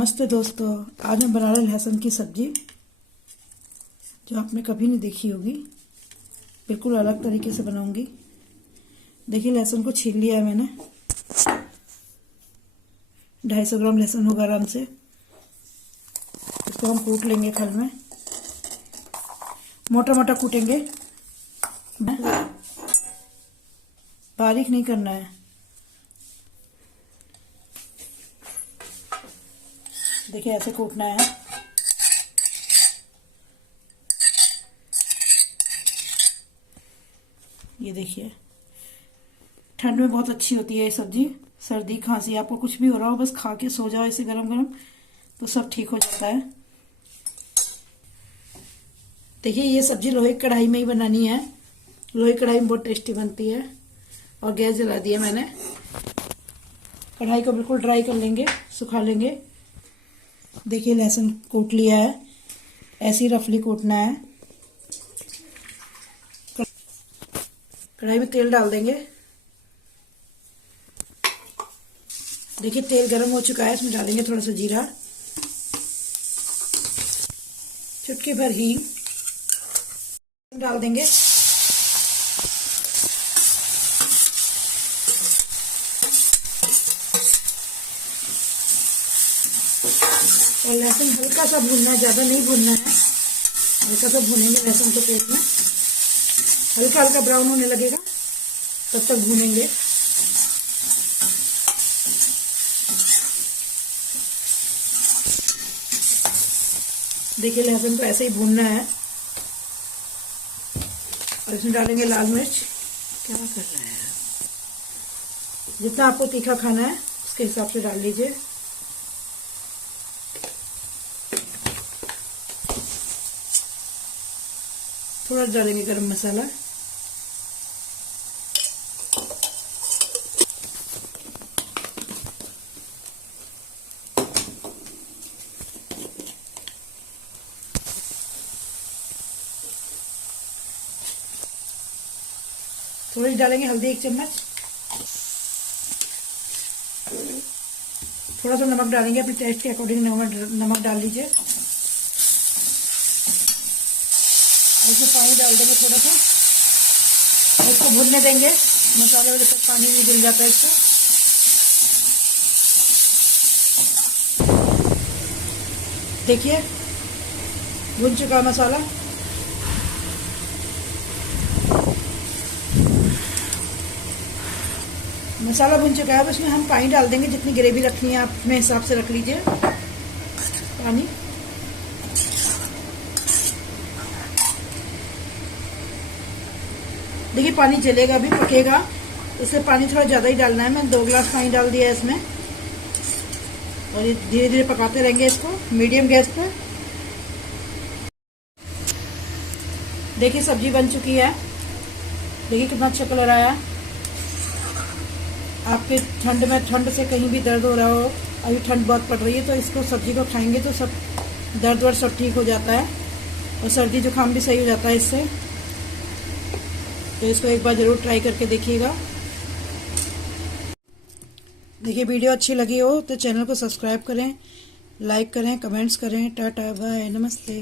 नमस्ते दोस्तों, आज मैं बना रही लहसुन की सब्जी जो आपने कभी नहीं देखी होगी। बिल्कुल अलग तरीके से बनाऊंगी। देखिए, लहसुन को छील लिया है मैंने। 250 ग्राम लहसुन होगा आराम से। इसको हम कूट लेंगे खल में, मोटा मोटा कूटेंगे, बारीक नहीं करना है। देखिए, ऐसे कूटना है। ये देखिए, ठंड में बहुत अच्छी होती है ये सब्जी। सर्दी खांसी आपको कुछ भी हो रहा हो, बस खा के सो जाओ ऐसे गरम गरम, तो सब ठीक हो जाता है। देखिए, ये सब्जी लोहे की कढ़ाई में ही बनानी है। लोहे की कढ़ाई में बहुत टेस्टी बनती है। और गैस जला दिया मैंने। कढ़ाई को बिल्कुल ड्राई कर लेंगे, सुखा लेंगे। देखिए, लहसुन कूट लिया है। ऐसे ही रफली कूटना है। कढ़ाई में तेल डाल देंगे। देखिए, तेल गर्म हो चुका है। इसमें डालेंगे थोड़ा सा जीरा, चुटकी भर हींग डाल देंगे। और लहसुन हल्का सा भूनना है, ज़्यादा नहीं भूनना है। हल्का सा भूनेंगे लहसुन को तेल में। हल्का हल्का ब्राउन होने लगेगा तब तक भूनेंगे। देखिए, लहसुन को ऐसे ही भूनना है। और इसमें डालेंगे लाल मिर्च। क्या कर रहे हैं? जितना आपको तीखा खाना है उसके हिसाब से डाल लीजिए। थोड़ा डालेंगे गरम मसाला। थोड़ी डालेंगे हल्दी, 1 चम्मच। थोड़ा सा नमक डालेंगे, अपने टेस्ट के अकॉर्डिंग नमक डाल लीजिए। और इसमें पानी डाल देंगे थोड़ा सा। और इसको भूनने देंगे मसाले में, जब तक पानी नहीं गिर जाता इसका। देखिए, भुन चुका है मसाला। मसाला भुन चुका है। अब इसमें हम पानी डाल देंगे। जितनी ग्रेवी रखनी है आप अपने हिसाब से रख लीजिए पानी। देखिए, पानी जलेगा, अभी पकेगा, इसलिए पानी थोड़ा ज़्यादा ही डालना है। मैंने 2 गिलास पानी डाल दिया है इसमें। और ये धीरे धीरे पकाते रहेंगे इसको मीडियम गैस पर। देखिए, सब्जी बन चुकी है। देखिए कितना अच्छा कलर आया। आपके ठंड से कहीं भी दर्द हो रहा हो, अभी ठंड बहुत पड़ रही है, तो इसको सब्जी को खाएंगे तो सब दर्द वर्द सब ठीक हो जाता है। और सर्दी जुकाम भी सही हो जाता है इससे। तो इसको एक बार ज़रूर ट्राई करके देखिएगा। देखिए, वीडियो अच्छी लगी हो तो चैनल को सब्सक्राइब करें, लाइक करें, कमेंट्स करें। टाटा, बाय, नमस्ते।